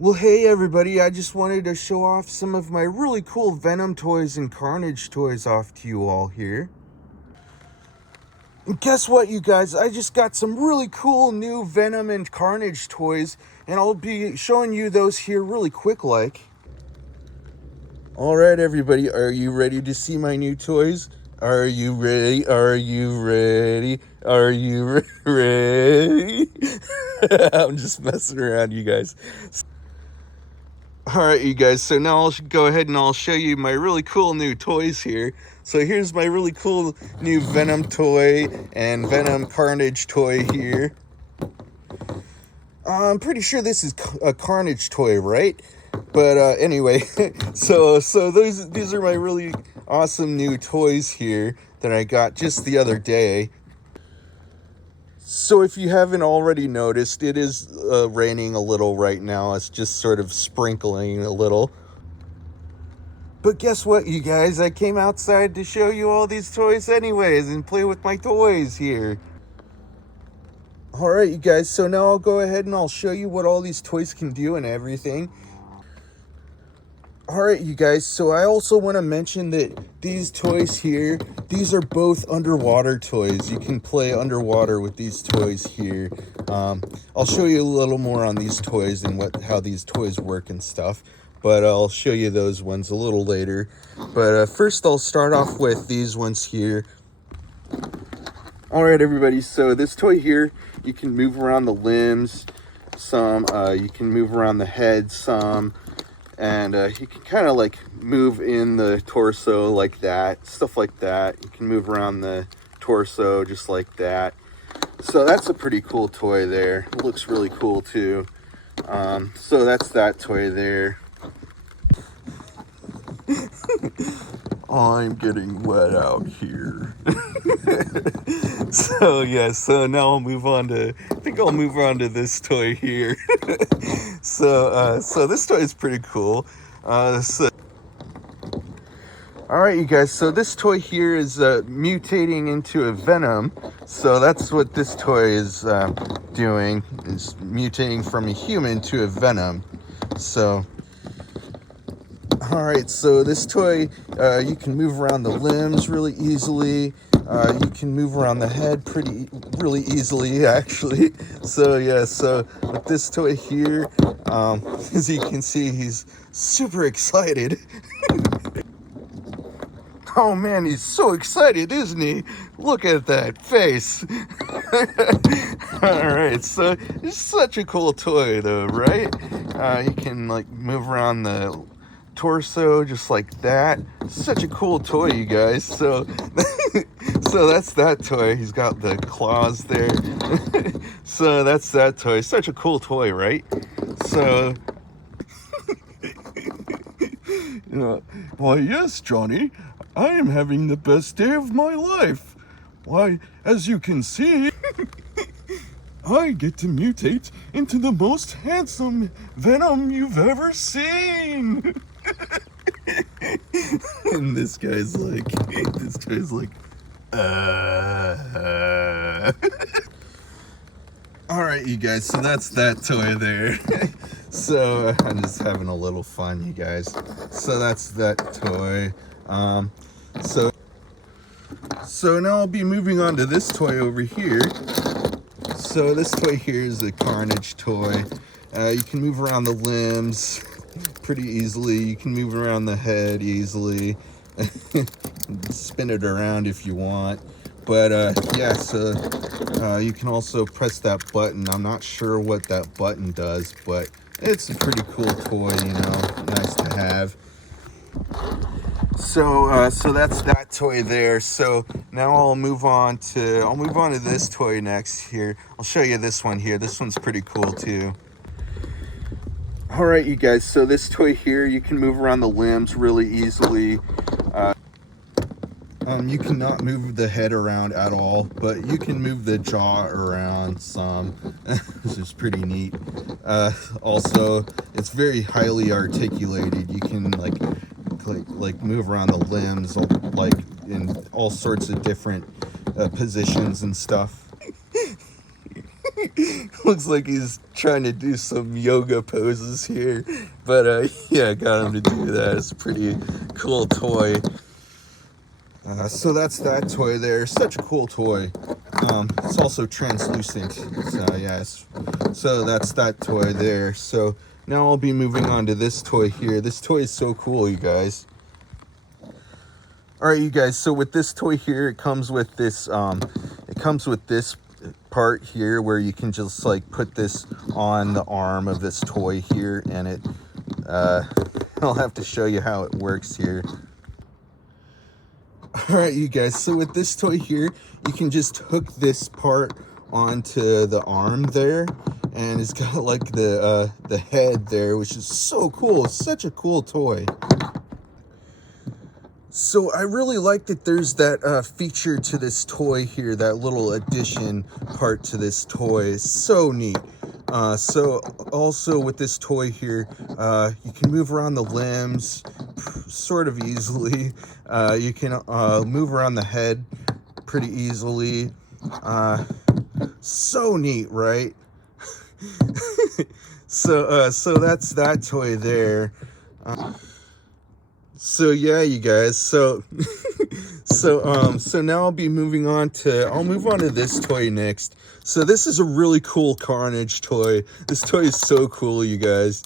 Well, hey everybody, I just wanted to show off some of my really cool Venom toys and Carnage toys off to you all here. And guess what, you guys? I just got some really cool new Venom and Carnage toys, and I'll be showing you those here really quick like. Alright everybody, are you ready to see my new toys? Are you ready? Are you ready? Are you ready? I'm just messing around, you guys. Alright, you guys, so now I'll go ahead and I'll show you my really cool new toys here. So here's my really cool new Venom toy and Venom Carnage toy here. I'm pretty sure this is a Carnage toy, right? But anyway, so these are my really awesome new toys here that I got just the other day. So if you haven't already noticed, it is raining a little right now. It's just sort of sprinkling a little. But guess what, you guys? I came outside to show you all these toys anyways and play with my toys here. Alright, you guys, so now I'll go ahead and I'll show you what all these toys can do and everything. Alright, you guys, so I also want to mention that these toys here, these are both underwater toys. You can play underwater with these toys here. I'll show you a little more on these toys and how these toys work and stuff, but I'll show you those ones a little later. But first I'll start off with these ones here. Alright everybody, so this toy here, you can move around the limbs some, you can move around the head some, and you can kind of like move in the torso like that, stuff like that. You can move around the torso just like that. So that's a pretty cool toy there. It looks really cool too. So that's that toy there. I'm getting wet out here. So yeah, so now I'll move on to, I think I'll move on to this toy here. So this toy is pretty cool. Alright you guys, so this toy here is mutating into a Venom. So that's what this toy is doing, is mutating from a human to a Venom. So alright, so this toy, you can move around the limbs really easily. You can move around the head really easily, actually. So yeah, so with this toy here, as you can see, he's super excited. Oh man, he's so excited, isn't he? Look at that face. Alright, so it's such a cool toy though, right? You can like move around the torso just like that. Such a cool toy, you guys. So so that's that toy. He's got the claws there. So that's that toy. Such a cool toy, right? So why yes, Johnny, I am having the best day of my life. Why, as you can see, I get to mutate into the most handsome Venom you've ever seen. And this guy's like, Alright, you guys, so that's that toy there. So I'm just having a little fun, you guys. So that's that toy. So now I'll be moving on to this toy over here. So this toy here is a Carnage toy. You can move around the limbs pretty easily. You can move around the head easily. Spin it around if you want. But yeah, so you can also press that button. I'm not sure what that button does, but it's a pretty cool toy, you know, nice to have. So that's that toy there. So now I'll move on to this toy next here. I'll show you this one here. This one's pretty cool too. Alright you guys, so this toy here, you can move around the limbs really easily. You cannot move the head around at all, but you can move the jaw around some. This is pretty neat. Also, it's very highly articulated. You can like move around the limbs like in all sorts of different positions and stuff. looks like he's trying to do some yoga poses here, but yeah, got him to do that. It's a pretty cool toy. So that's that toy there. Such a cool toy. It's also translucent. So yes. So that's that toy there. So now I'll be moving on to this toy here. This toy is so cool, you guys. All right, you guys. So with this toy here, it comes with this. Part here where you can just like put this on the arm of this toy here, and it. I'll have to show you how it works here. Alright, you guys, so with this toy here, you can just hook this part onto the arm there, and it's got like the head there, which is so cool. It's such a cool toy. So I really like that there's that feature to this toy here, that little addition part to this toy. It's so neat. So also with this toy here, you can move around the limbs sort of easily. You can move around the head pretty easily. So neat, right? So that's that toy there. So yeah, you guys, so now I'll be moving on to, I'll move on to this toy next. So this is a really cool Carnage toy. This toy is so cool, you guys.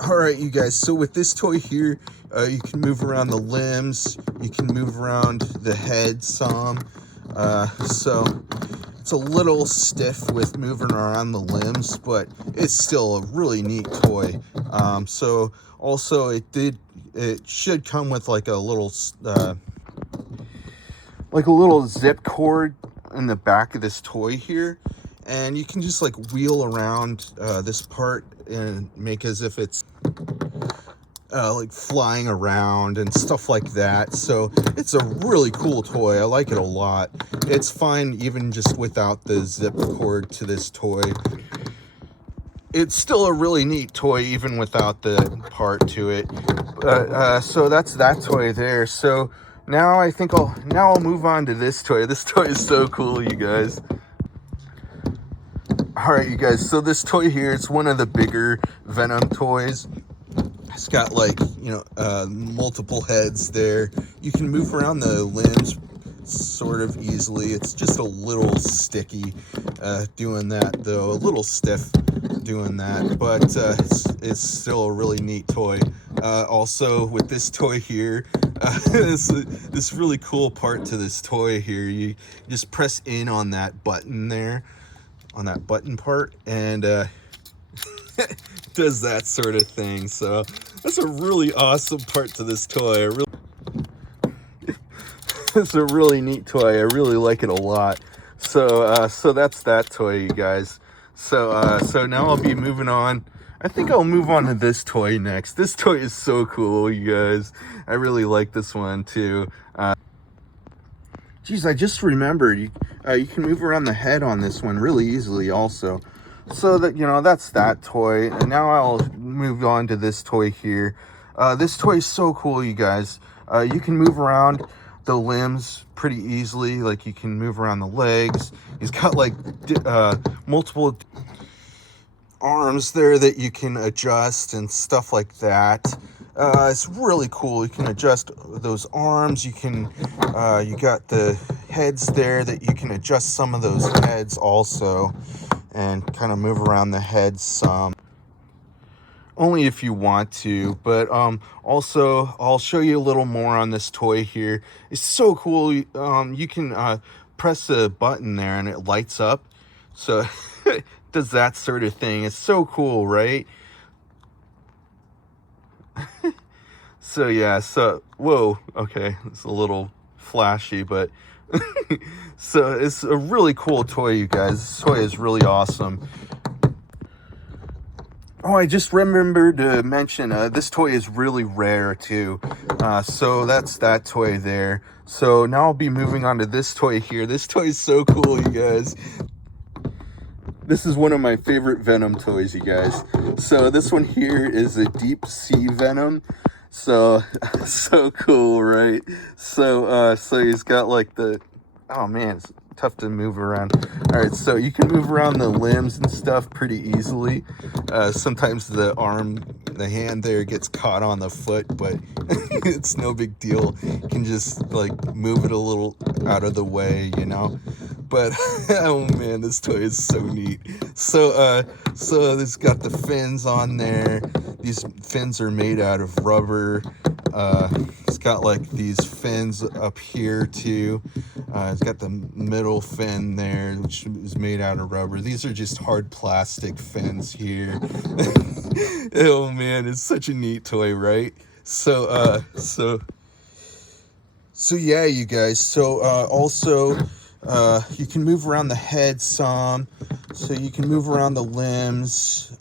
All right, you guys, so with this toy here, you can move around the limbs, you can move around the head some. So it's a little stiff with moving around the limbs, but it's still a really neat toy. So also it should come with like a little zip cord in the back of this toy here, and you can just like wheel around this part and make as if it's like flying around and stuff like that. So it's a really cool toy. I like it a lot. It's fine even just without the zip cord to this toy. It's still a really neat toy even without the part to it. So that's that toy there. So now I think I'll move on to this toy. This toy is so cool, you guys. All right, you guys, so this toy here, it's one of the bigger Venom toys. It's got like, multiple heads there. You can move around the limbs sort of easily. It's just a little sticky doing that though, a little stiff doing that, but it's still a really neat toy. Also with this toy here, this really cool part to this toy here, you just press in on that button there, on that button part, and does that sort of thing. So that's a really awesome part to this toy. It's a really neat toy. I really like it a lot. So so that's that toy, you guys. So now I'll be moving on. I think I'll move on to this toy next. This toy is so cool, you guys. I really like this one too. Geez, I just remembered you can move around the head on this one really easily also. So that, that's that toy. And now I'll move on to this toy here. This toy is so cool, you guys. You can move around the limbs pretty easily. Like you can move around the legs. He's got like multiple arms there that you can adjust and stuff like that. It's really cool. You can adjust those arms. You can you got the heads there that you can adjust some of those heads also, and kind of move around the heads some, only if you want to. But also I'll show you a little more on this toy here. It's so cool. You can press a button there and it lights up, so it does that sort of thing. It's so cool, right? So yeah, so whoa, okay, it's a little flashy, but so it's a really cool toy, you guys. This toy is really awesome. Oh, I just remembered to mention, this toy is really rare too. So that's that toy there. So now I'll be moving on to this toy here. This toy is so cool, you guys. This is one of my favorite Venom toys, you guys. So this one here is a deep sea Venom. So so cool, right? So so he's got like the, oh man, it's tough to move around. All right, so you can move around the limbs and stuff pretty easily. Sometimes the hand there gets caught on the foot, but it's no big deal. You can just like move it a little out of the way, you know. But oh man, this toy is so neat. So it's got the fins on there. These fins are made out of rubber. It's got like these fins up here too. It's got the middle fin there, which is made out of rubber. These are just hard plastic fins here. Oh man, it's such a neat toy, right? So yeah, you guys. So also, you can move around the head some. So you can move around the limbs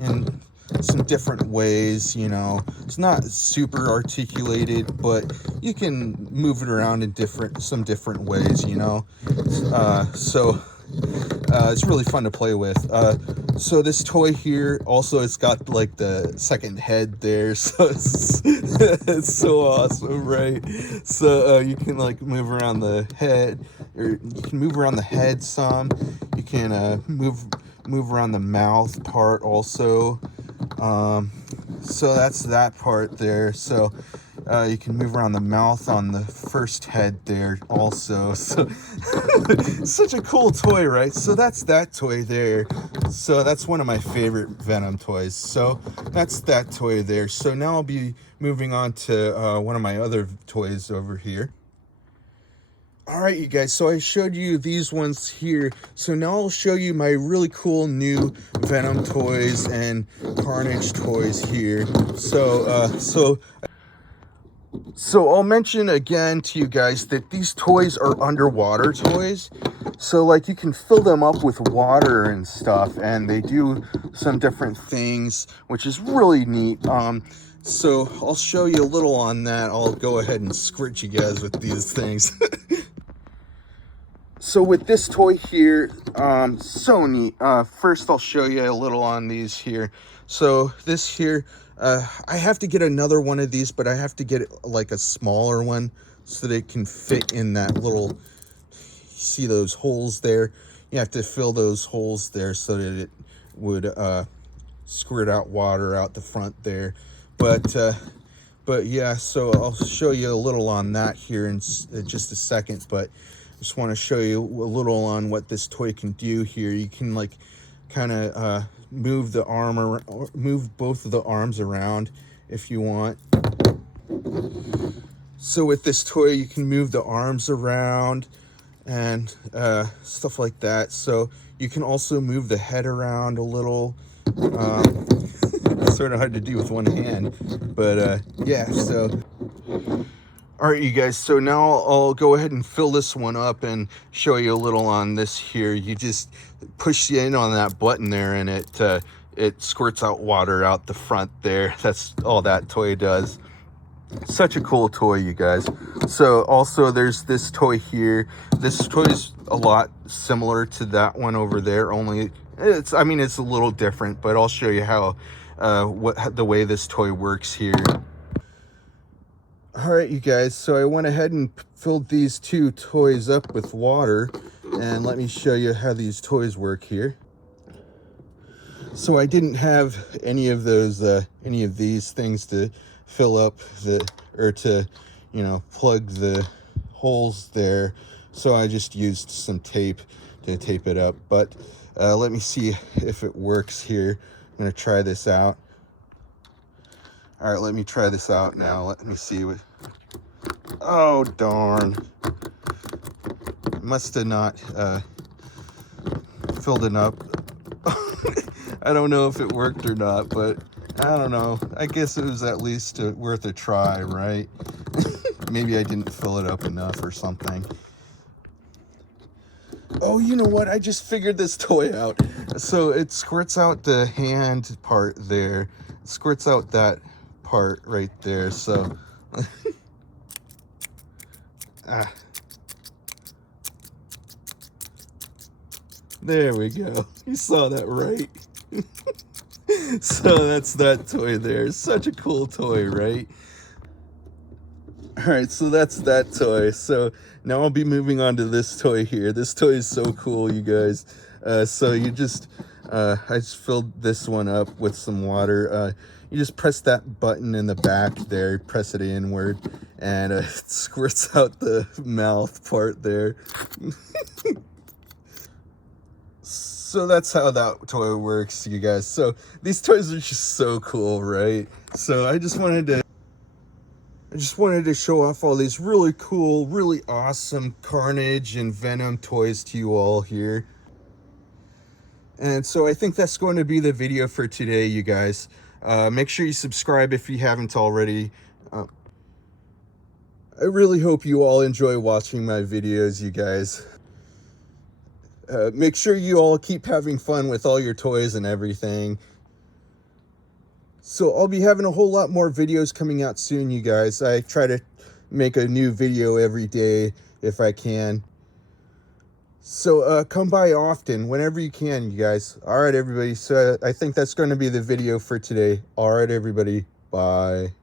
in some different ways, you know. It's not super articulated, but you can move it around in some different ways, you know. It's really fun to play with. So this toy here, also it's got like the second head there, so it's so awesome, right? So you can like move around the head, or you can move around the head some. You can move around the mouth part also. So that's that part there. So you can move around the mouth on the first head there also. So such a cool toy, right? So that's that toy there. So that's one of my favorite Venom toys. So that's that toy there. So now I'll be moving on to one of my other toys over here. All right, you guys, so I showed you these ones here. So now I'll show you my really cool new Venom toys and Carnage toys here. So I'll mention again to you guys that these toys are underwater toys. So like you can fill them up with water and stuff, and they do some different things, which is really neat. So I'll show you a little on that. I'll go ahead and squirt you guys with these things. So with this toy here, so neat. First I'll show you a little on these here. So this here, I have to get another one of these, but I have to get like a smaller one so that it can fit in that little, see those holes there? You have to fill those holes there so that it would squirt out water out the front there. But yeah, so I'll show you a little on that here in just a second, but just want to show you a little on what this toy can do here. You can like kind of move the arm around, or move both of the arms around if you want. So with this toy you can move the arms around and stuff like that. So you can also move the head around a little. It's sort of hard to do with one hand, but yeah, so all right, you guys, so now I'll go ahead and fill this one up and show you a little on this here. You just push in on that button there and it squirts out water out the front there. That's all that toy does. Such a cool toy, you guys. So also there's this toy here. This toy is a lot similar to that one over there, only it's a little different, but I'll show you how the way this toy works here. All right, you guys, so I went ahead and filled these two toys up with water, and let me show you how these toys work here. So I didn't have any of these things to fill up or to, you know, plug the holes there. So I just used some tape to tape it up. But let me see if it works here. I'm gonna try this out. All right, let me try this out now. Let me see what, oh darn. Must have not filled it up. I don't know if it worked or not, but I don't know. I guess it was at least worth a try, right? Maybe I didn't fill it up enough or something. Oh, you know what? I just figured this toy out. So it squirts out the hand part there. It squirts out that part right there. So there we go. You saw that, right? So that's that toy there. Such a cool toy, right? All right, so that's that toy. So now I'll be moving on to this toy here. This toy is so cool, you guys. So you just, I just filled this one up with some water. You just press that button in the back there, press it inward, and it squirts out the mouth part there. So that's how that toy works, you guys. So these toys are just so cool, right? So I just wanted to show off all these really cool, really awesome Carnage and Venom toys to you all here. And so I think that's going to be the video for today, you guys. Make sure you subscribe if you haven't already. I really hope you all enjoy watching my videos, you guys. Make sure you all keep having fun with all your toys and everything. So I'll be having a whole lot more videos coming out soon, you guys. I try to make a new video every day if I can. So come by often, whenever you can, you guys. All right, everybody. So I think that's going to be the video for today. All right, everybody. Bye.